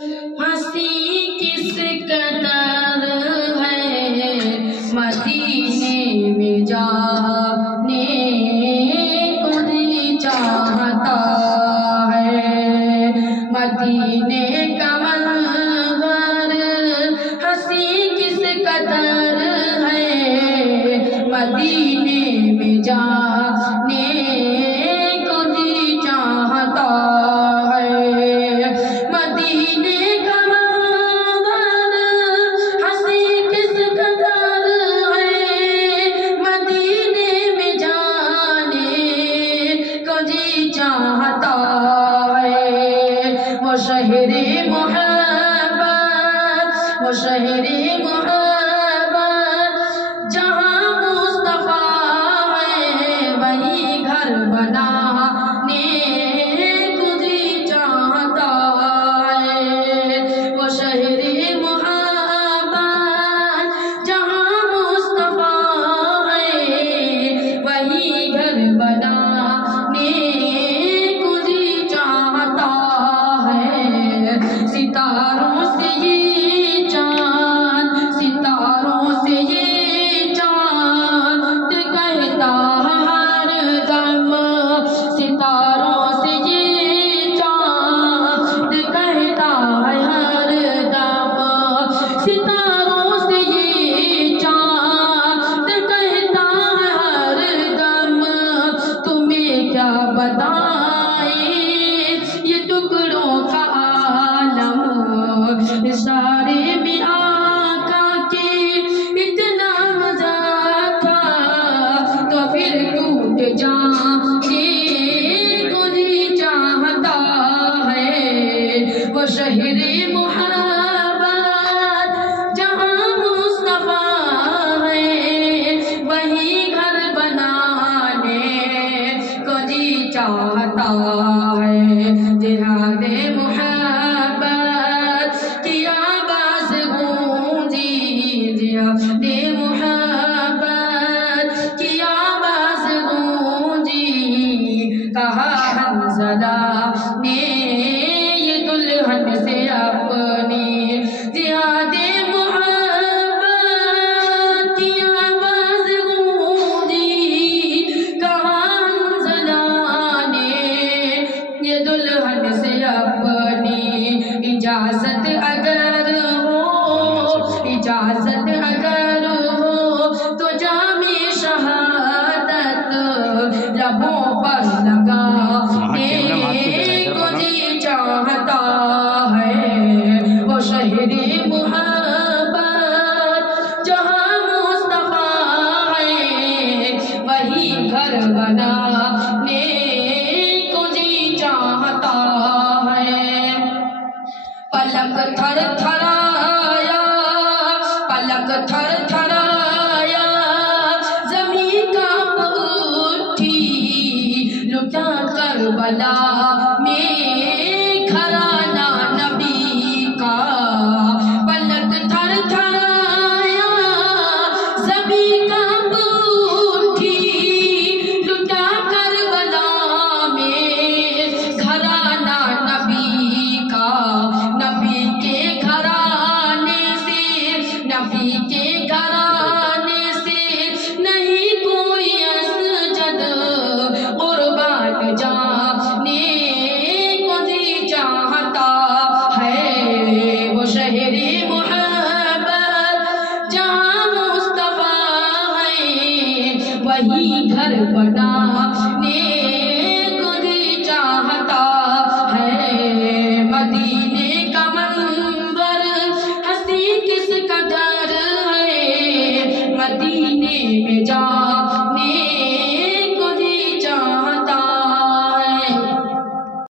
ہنسی کس قدر ہے مدینے میں جانے کو جی چاہتا ہے، مدینے کا منظر ہنسی کس قدر ہے مدینے میں جانے کو جی چاہتا ہے، مدینے کا منظر ہنسی کس قدر ہے مدینے میں جانے کو جی چاہتا ہے، وہ شہر محبت، وہ شہر محبت جہاں مصطفیٰ ہے وہی گھر بنانے کو جی چاہتا ہے، وہ شہر محبت جہاں مصطفیٰ ہے وہی گھر بنانے کو جی چاہتا ہے، ستاروں سے یہ چاند، ستاروں سے یہ چاند کہتا ہے ہر دم، ستاروں سے یہ چاند کہتا ہے ہر دم، ستاروں سے یہ چاند کہتا ہے ہر دم، تمہیں کیا بتائیں یہ ٹکڑوں کا عالم، اشارے میں آقا کے اتنا مزہ تھا تو پھر ٹوٹ جانے کو جی چاہتا ہے، وہ شہر محبت جہاں مصطفیٰ ہے وہی گھر بنانے کو جی چاہتا ہے، جہاد محبت کی آواز گونجی، جہاد محبت کی آواز گونجی، کہا حنظلہ نے یہ دلہن سے اپنی، جہاد محبت کی آواز گونجی، کہا حنظلہ نے یہ دلہن سے اپنی، اجازت اگر ہو، اجازت اگر ہو تو جام شہادت لبوں پر لگانے کو جی چاہتا ہے، وہ شہر محبت جہاں مصطفیٰ ہے وہی گھر بنانے کو جی چاہتا ہے، پلک تھر تھرایا، پلک تھر تھرایا زمین کانپ اٹھی، لٹا کربلا میں گھرانہ نبی کا، پلک تھر تھرایا زمین کانپ اٹھی، لٹا کربلا میں گھرانہ نبی کا، نبی کے گھرانے سے، نبی کے گھرانے سے نہیں کوئی اسجد قربان جانے کو جی چاہتا ہے، وہ شہر محبت جہاں مصطفیٰ ہے وہی گھر بنانے